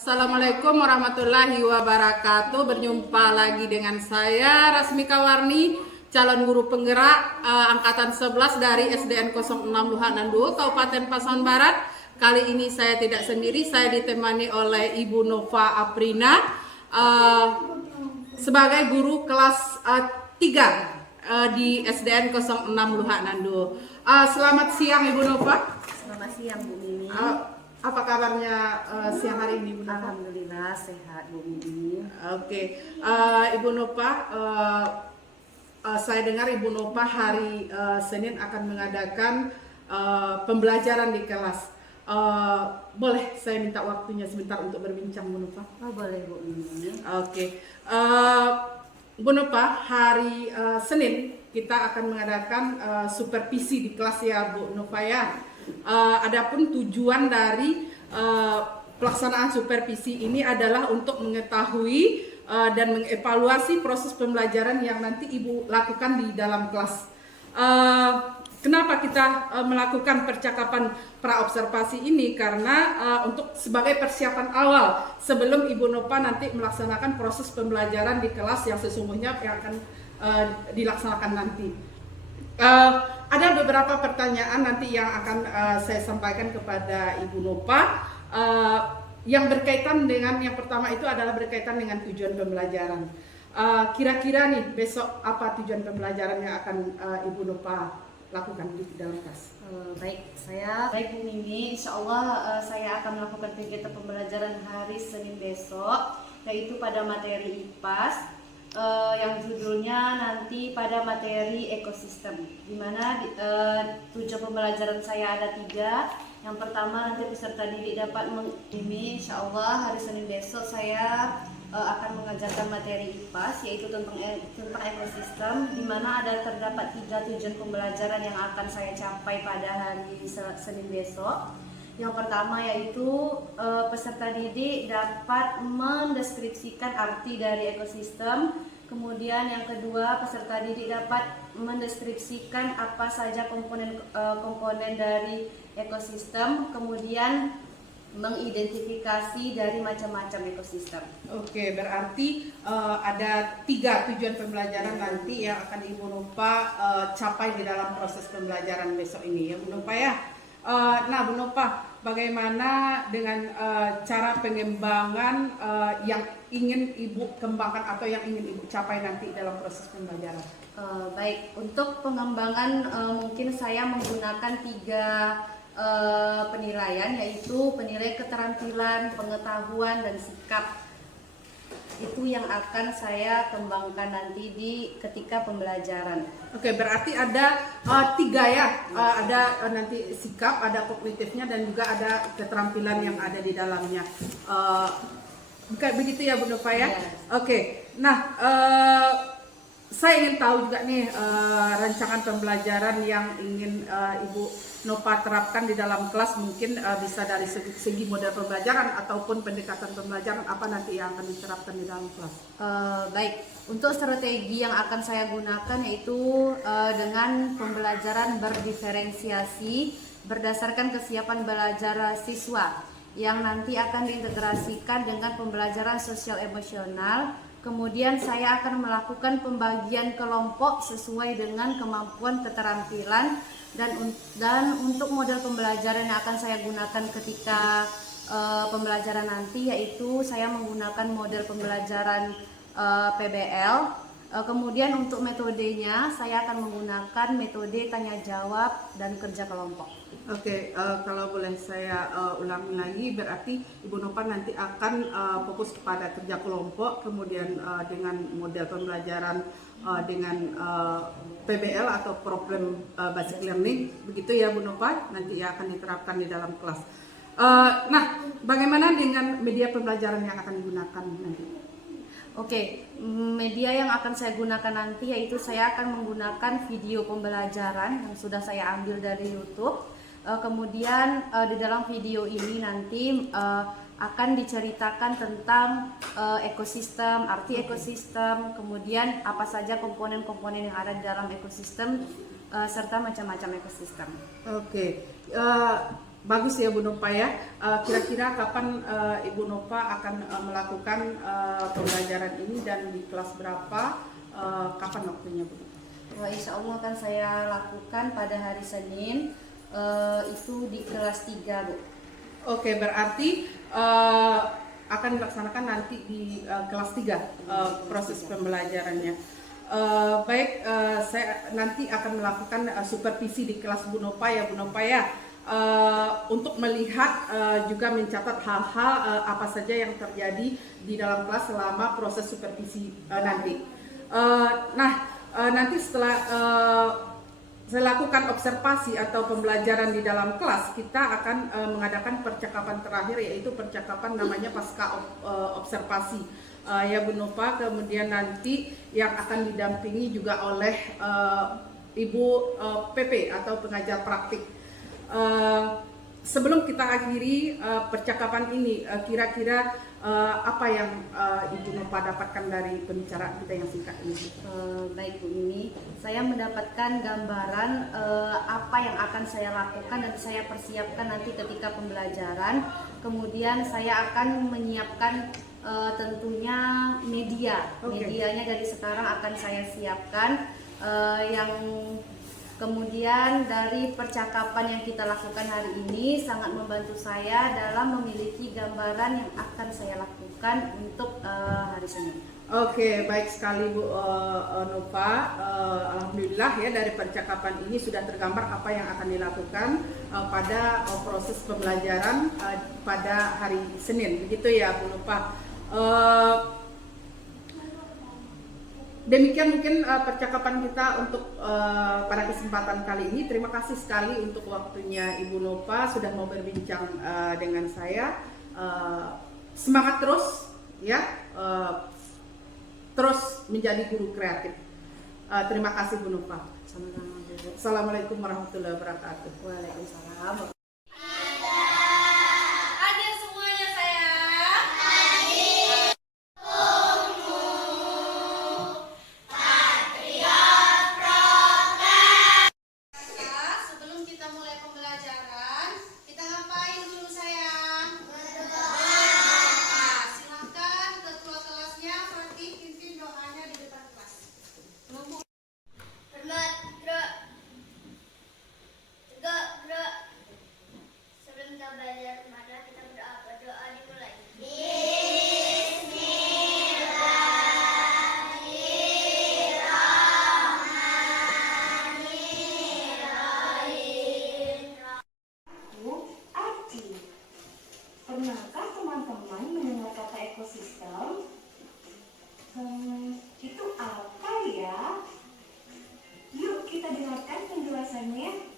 Assalamualaikum warahmatullahi wabarakatuh. Berjumpa lagi dengan saya Rasmika Warni, calon guru penggerak angkatan 11 dari SDN 06 Luhanandu, Kabupaten Pasaman Barat. Kali ini saya tidak sendiri, saya ditemani oleh Ibu Nova Aprina sebagai guru kelas 3 di SDN 06 Luhanandu. Selamat siang Ibu Nova. Selamat siang Bu Mimi. Apa kabarnya siang hari ini, Bu Nova? Alhamdulillah sehat Bu Mimi. Oke. Ibu Nova, saya dengar Ibu Nova hari Senin akan mengadakan pembelajaran di kelas. Boleh saya minta waktunya sebentar untuk berbincang, Bu Nova? Oh boleh Bu Mimi. Oke. Bu Nova, hari Senin kita akan mengadakan supervisi di kelas ya, Bu Nova ya. Adapun tujuan dari pelaksanaan supervisi ini adalah untuk mengetahui dan mengevaluasi proses pembelajaran yang nanti Ibu lakukan di dalam kelas. Kenapa kita melakukan percakapan praobservasi ini? Karena untuk sebagai persiapan awal sebelum Ibu Nova nanti melaksanakan proses pembelajaran di kelas yang sesungguhnya yang akan dilaksanakan nanti. Ada beberapa pertanyaan nanti yang akan saya sampaikan kepada Ibu Nova yang berkaitan dengan, yang pertama itu adalah berkaitan dengan tujuan pembelajaran. Kira-kira nih besok apa tujuan pembelajaran yang akan Ibu Nova lakukan di dalam kelas? Baik Bu Mimi, insya Allah saya akan melakukan kegiatan pembelajaran hari Senin besok, yaitu pada materi IPAS. Yang judulnya nanti pada materi ekosistem, di mana tujuan pembelajaran saya ada 3. Yang pertama nanti peserta didik dapat mengimi, insya Allah hari Senin besok saya akan mengajarkan materi IPAS, yaitu tentang ekosistem, di mana terdapat 3 tujuan pembelajaran yang akan saya capai pada hari Senin besok. Yang pertama yaitu peserta didik dapat mendeskripsikan arti dari ekosistem. Kemudian yang kedua, peserta didik dapat mendeskripsikan apa saja komponen dari ekosistem. Kemudian mengidentifikasi dari macam-macam ekosistem. Oke, berarti ada 3 tujuan pembelajaran nanti yang akan Ibu Nova capai di dalam proses pembelajaran besok ini ya Bu Nova ya. Nah Bu Nova, bagaimana dengan cara pengembangan yang ingin Ibu kembangkan atau yang ingin Ibu capai nanti dalam proses pembelajaran? Baik, untuk pengembangan mungkin saya menggunakan 3 penilaian, yaitu penilaian keterampilan, pengetahuan, dan sikap. Itu yang akan saya kembangkan nanti ketika pembelajaran. Oke, berarti ada 3 ya, ada nanti sikap, ada kognitifnya, dan juga ada keterampilan yang ada di dalamnya. Bukan begitu ya Bu Nova ya? Yes. Oke, nah saya ingin tahu juga nih rancangan pembelajaran yang ingin Ibu Nova terapkan di dalam kelas, mungkin bisa dari segi model pembelajaran ataupun pendekatan pembelajaran apa nanti yang akan diterapkan di dalam kelas. Baik, untuk strategi yang akan saya gunakan yaitu dengan pembelajaran berdiferensiasi berdasarkan kesiapan belajar siswa yang nanti akan diintegrasikan dengan pembelajaran sosial emosional. Kemudian saya akan melakukan pembagian kelompok sesuai dengan kemampuan keterampilan, dan untuk model pembelajaran yang akan saya gunakan ketika pembelajaran nanti yaitu saya menggunakan model pembelajaran PBL. Kemudian untuk metodenya saya akan menggunakan metode tanya jawab dan kerja kelompok. Oke, kalau boleh saya ulangi lagi, berarti Ibu Nova nanti akan fokus kepada kerja kelompok, kemudian dengan model pembelajaran dengan PBL atau Problem Basic Learning, begitu ya Bu Nova, nanti akan diterapkan di dalam kelas. Nah, bagaimana dengan media pembelajaran yang akan digunakan nanti? Oke, media yang akan saya gunakan nanti yaitu saya akan menggunakan video pembelajaran yang sudah saya ambil dari YouTube. Kemudian di dalam video ini nanti akan diceritakan tentang ekosistem, arti ekosistem, kemudian apa saja komponen-komponen yang ada di dalam ekosistem, serta macam-macam ekosistem. Oke, bagus ya Bu Nova ya. Kira-kira kapan Ibu Nova akan melakukan pembelajaran ini dan di kelas berapa? Kapan waktunya Bu? Wah, insya Allah akan saya lakukan pada hari Senin, itu di kelas 3 Bu. Oke, berarti akan dilaksanakan nanti di kelas 3 proses pembelajarannya. Baik, saya nanti akan melakukan supervisi di kelas Bu Nova ya Bu Nova ya, untuk melihat juga mencatat hal-hal apa saja yang terjadi di dalam kelas selama proses supervisi nanti. Nanti setelah saya lakukan observasi atau pembelajaran di dalam kelas, kita akan mengadakan percakapan terakhir, yaitu percakapan namanya pasca observasi ya Bu Nova. Kemudian nanti yang akan didampingi juga oleh Ibu PP atau pengajar praktik. Sebelum kita akhiri percakapan ini, kira-kira apa yang Ibu Nova dapatkan dari pembicaraan kita yang singkat ini? Baik Bu Mimi, saya mendapatkan gambaran apa yang akan saya lakukan dan saya persiapkan nanti ketika pembelajaran. Kemudian saya akan menyiapkan tentunya media. Medianya dari sekarang akan saya siapkan, yang kemudian dari percakapan yang kita lakukan hari ini sangat membantu saya dalam memiliki gambaran yang akan saya lakukan untuk hari Senin. Oke, baik sekali Bu Nova. Alhamdulillah ya, dari percakapan ini sudah tergambar apa yang akan dilakukan pada proses pembelajaran pada hari Senin. Begitu ya Bu Nova. Demikian mungkin percakapan kita untuk pada kesempatan kali ini. Terima kasih sekali untuk waktunya Ibu Nova sudah mau berbincang dengan saya. Semangat terus ya, terus menjadi guru kreatif. Terima kasih Bu Nova. Assalamualaikum warahmatullahi wabarakatuh. Waalaikumsalam. Pernahkah teman-teman mendengar kata ekosistem? Itu apa ya? Yuk kita dengarkan penjelasannya.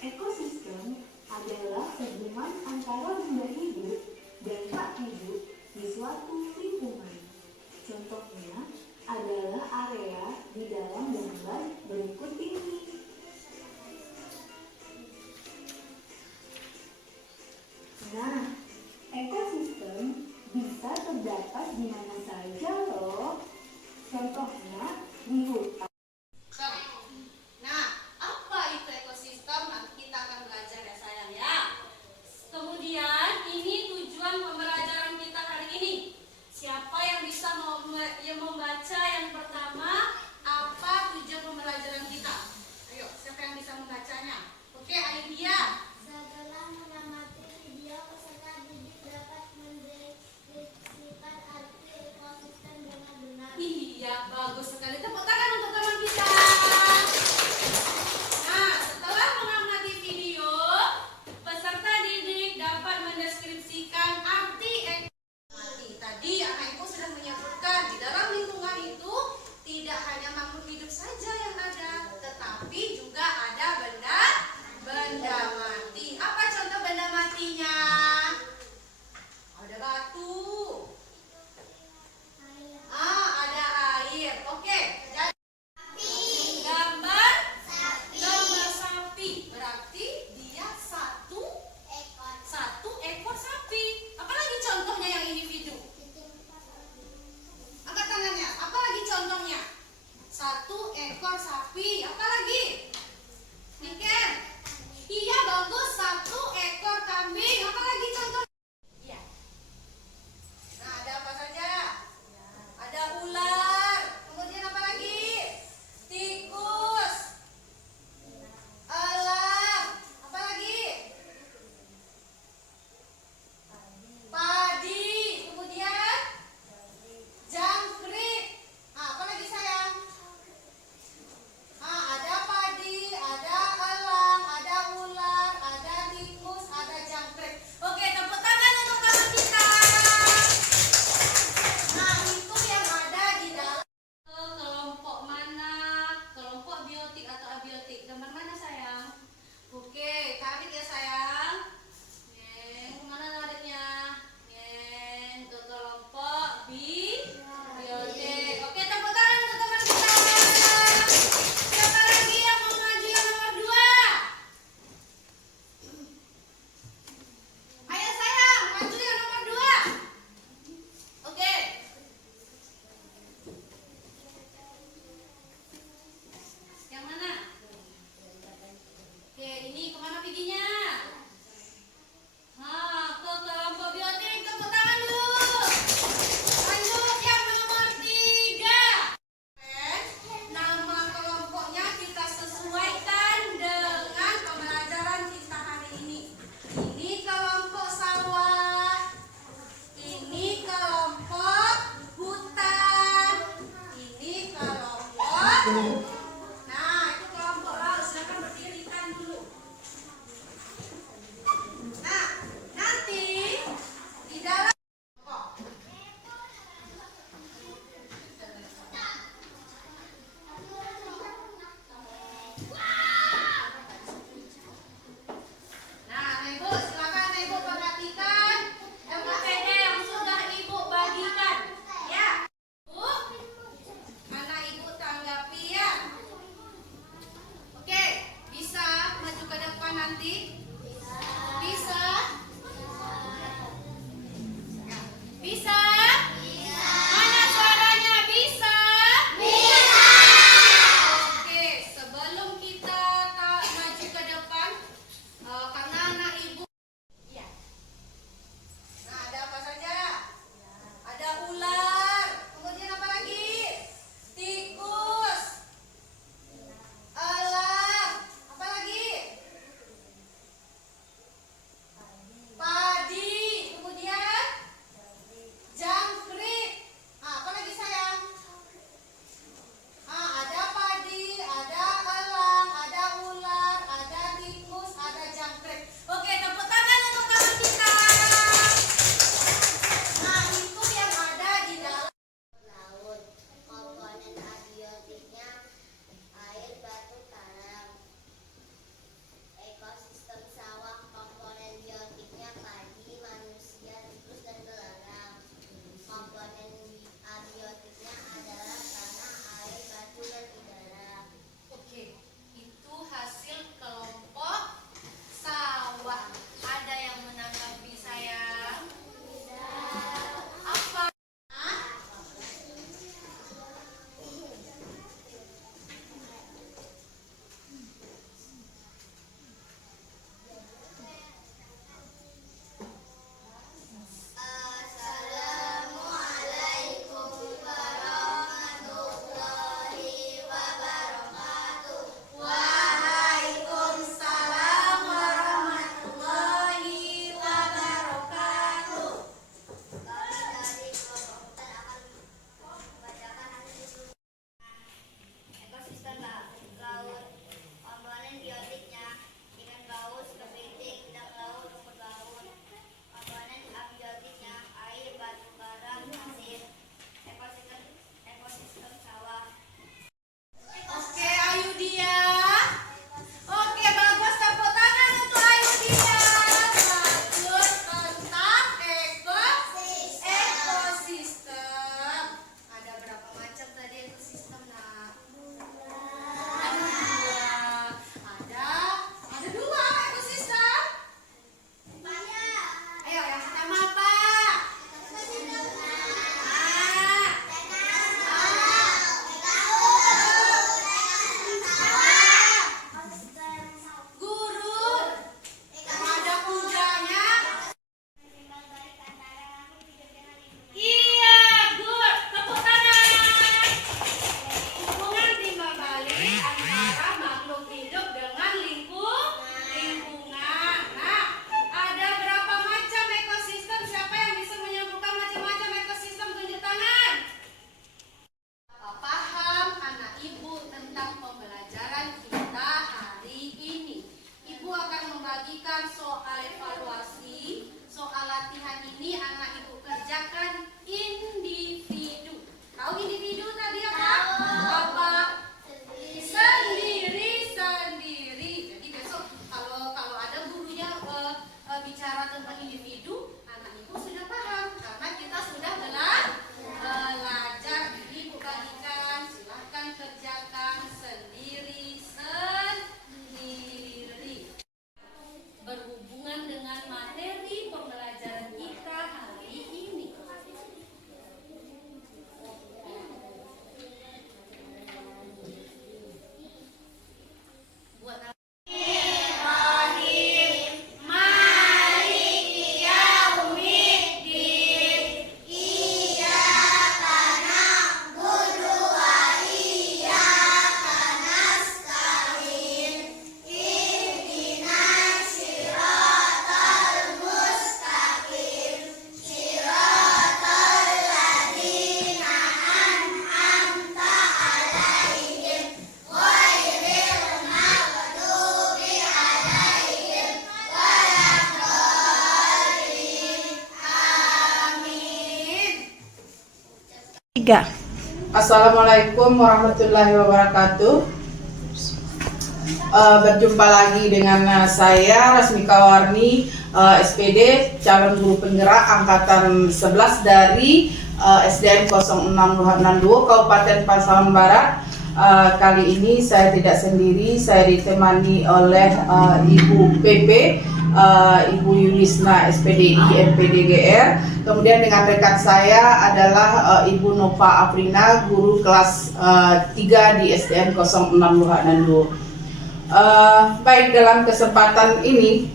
Ekosistem adalah hubungan antara benda hidup dan tak hidup di suatu lingkungan. Contohnya adalah area di dalam gambar berikut ini. Nah, ekosistem bisa terdapat di mana saja loh. Contohnya di hutan. Nah, apa itu ekosistem? Nanti kita akan belajar ya sayang ya. Kemudian ini tujuan pembelajaran kita hari ini. Siapa yang bisa membaca yang pertama? Apa tujuan pembelajaran kita? Ayo, siapa yang bisa membacanya? Oke, Aidia. Setelah mengamati video, peserta didik dapat mendeskripsikan arti ekosistem dengan benar. Iya, bagus sekali. Tepuk tangan untuk teman kita. Nah, setelah mengamati video, peserta didik dapat mendeskripsikan arti ekosistem. Tadi anak ibu sudah menyebutkan di dalam lingkungan itu tidak hanya makhluk hidup saja yang ada, tetapi juga ada benda mati. Apa contoh benda matinya? Ada batu. Ada air. Oke, jadi Nah, itu kelompok laut. Silakan berdirikan dulu. Nah, nanti di dalam Nah, Ibu, silakan Ibu perhatikan MPD yang sudah Ibu bagikan. Ya. Bu, mana Ibu tanggapi ya? 3. Assalamualaikum warahmatullahi wabarakatuh. Berjumpa lagi dengan saya Rasmika Warni, SPD calon guru penggerak angkatan 11 dari SDN 0662 Kabupaten Pasaman Barat. Kali ini saya tidak sendiri, saya ditemani oleh Ibu PP, Ibu Yulisna SPDI MPDGR. Kemudian dengan rekan saya adalah Ibu Nova Aprina, guru kelas 3 di SDN 0662. Baik, dalam kesempatan ini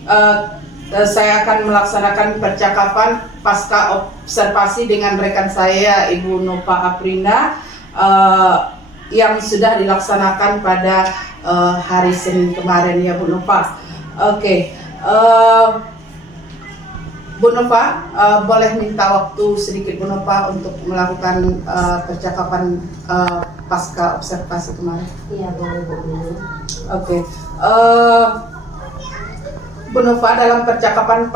saya akan melaksanakan percakapan pasca observasi dengan rekan saya Ibu Nova Aprina yang sudah dilaksanakan pada hari Senin kemarin ya Bu Nova. Oke. Bu Nova, boleh minta waktu sedikit Bu Nova untuk melakukan percakapan pasca observasi kemarin? Iya, boleh Bu. Oke. Bu Nova, dalam percakapan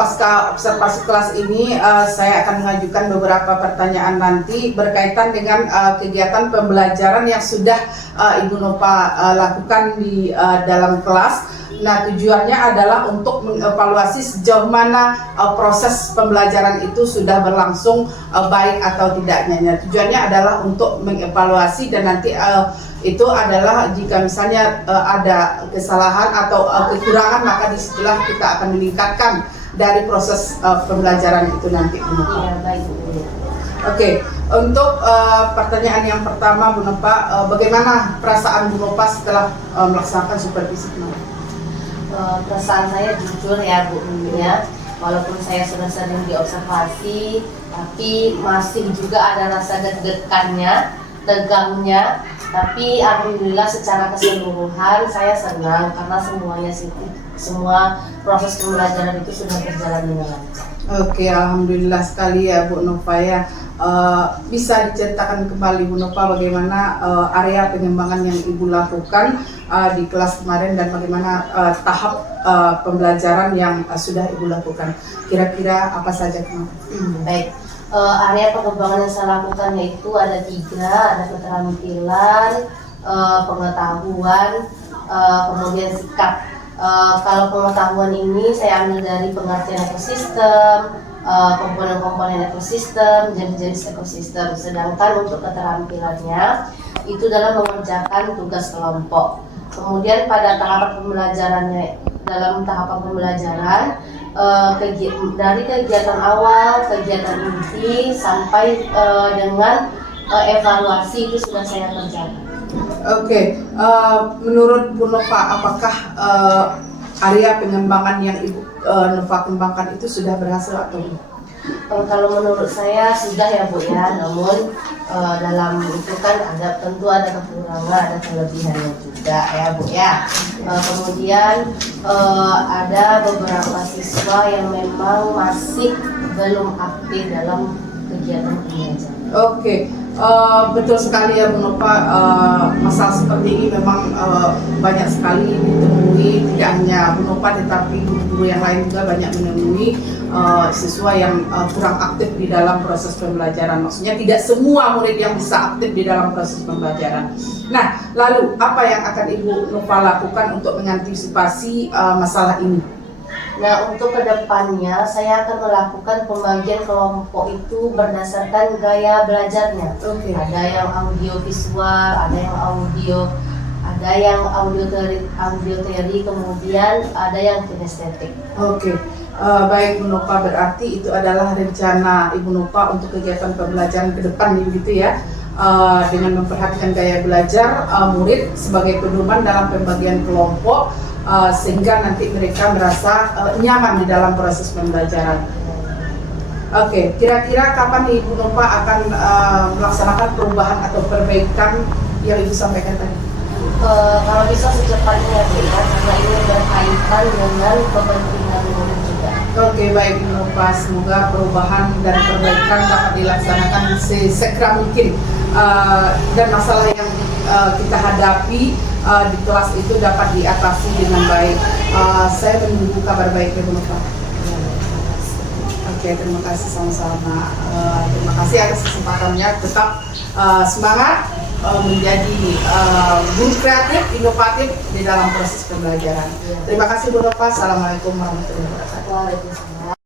pasca observasi kelas ini saya akan mengajukan beberapa pertanyaan nanti berkaitan dengan kegiatan pembelajaran yang sudah Ibu Nova lakukan di dalam kelas. Nah, tujuannya adalah untuk mengevaluasi sejauh mana proses pembelajaran itu sudah berlangsung baik atau tidaknya. Nah, tujuannya adalah untuk mengevaluasi dan nanti itu adalah jika misalnya ada kesalahan atau kekurangan, maka disitulah kita akan meningkatkan dari proses pembelajaran itu nanti. Iya, baik Bu. Oke, untuk pertanyaan yang pertama Bu Nova, bagaimana perasaan Bu Nova setelah melaksanakan supervisi kemarin? Perasaan saya jujur ya Bu ya, walaupun saya sudah sering diobservasi, tapi masih juga ada rasa deg-degannya, tegangnya. Tapi alhamdulillah secara keseluruhan saya senang karena semua proses pembelajaran itu sudah berjalan dengan lancar. Oke, alhamdulillah sekali ya Bu Nova ya. Bisa diceritakan kembali Bu Nova bagaimana area pengembangan yang Ibu lakukan di kelas kemarin dan bagaimana tahap pembelajaran yang sudah Ibu lakukan. Kira-kira apa saja kemarin? Baik. Area pengembangan yang saya lakukan yaitu ada 3, ada keterampilan, pengetahuan, kemudian sikap. Kalau pengetahuan ini saya ambil dari pengertian ekosistem, komponen-komponen ekosistem, jenis-jenis ekosistem. Sedangkan untuk keterampilannya itu dalam mengerjakan tugas kelompok. Kemudian pada dalam tahapan pembelajaran dari kegiatan awal, kegiatan inti sampai dengan evaluasi itu sudah saya kerjakan. Oke, menurut Bu Nova, apakah area pengembangan yang Ibu Nova kembangkan itu sudah berhasil atau belum? Kalau menurut saya sudah ya Bu ya, namun dalam itu kan tentu ada kekurangan, ada kelebihannya juga ya Bu ya. Kemudian ada beberapa siswa yang memang masih belum aktif dalam kegiatan pembelajaran. Oke. Betul sekali ya Bu Nova, masalah seperti ini memang banyak sekali ditemui, tidak hanya Bu Nova tetapi guru-guru yang lain juga banyak menemui siswa yang kurang aktif di dalam proses pembelajaran. Maksudnya tidak semua murid yang bisa aktif di dalam proses pembelajaran. Nah, lalu apa yang akan Ibu Nova lakukan untuk mengantisipasi masalah ini? Nah, untuk kedepannya saya akan melakukan pembagian kelompok itu berdasarkan gaya belajarnya. Okay. Ada yang audio visual, ada yang audio teori, kemudian ada yang kinestetik. Oke. Baik Bu Nova, berarti itu adalah rencana Ibu Nova untuk kegiatan pembelajaran ke depan begitu ya, dengan memperhatikan gaya belajar murid sebagai pedoman dalam pembagian kelompok, sehingga nanti mereka merasa nyaman di dalam proses pembelajaran. Oke, kira-kira kapan Ibu Nova akan melaksanakan perubahan atau perbaikan yang Ibu sampaikan tadi? Kalau bisa secepatnya ya, karena ini berkaitan dengan kepentingan murid juga. Oke, baik Ibu Nova, semoga perubahan dan perbaikan dapat dilaksanakan sesegera mungkin, dan masalah yang kita hadapi di kelas itu dapat diatasi dengan baik. Saya menunggu kabar baik Ibu Nova. Oke. Oke, terima kasih sama-sama. Terima kasih atas kesempatannya. Tetap semangat menjadi guru kreatif, inovatif di dalam proses pembelajaran. Terima kasih Bu Nova. Assalamualaikum warahmatullahi wabarakatuh. Waalaikumsalam.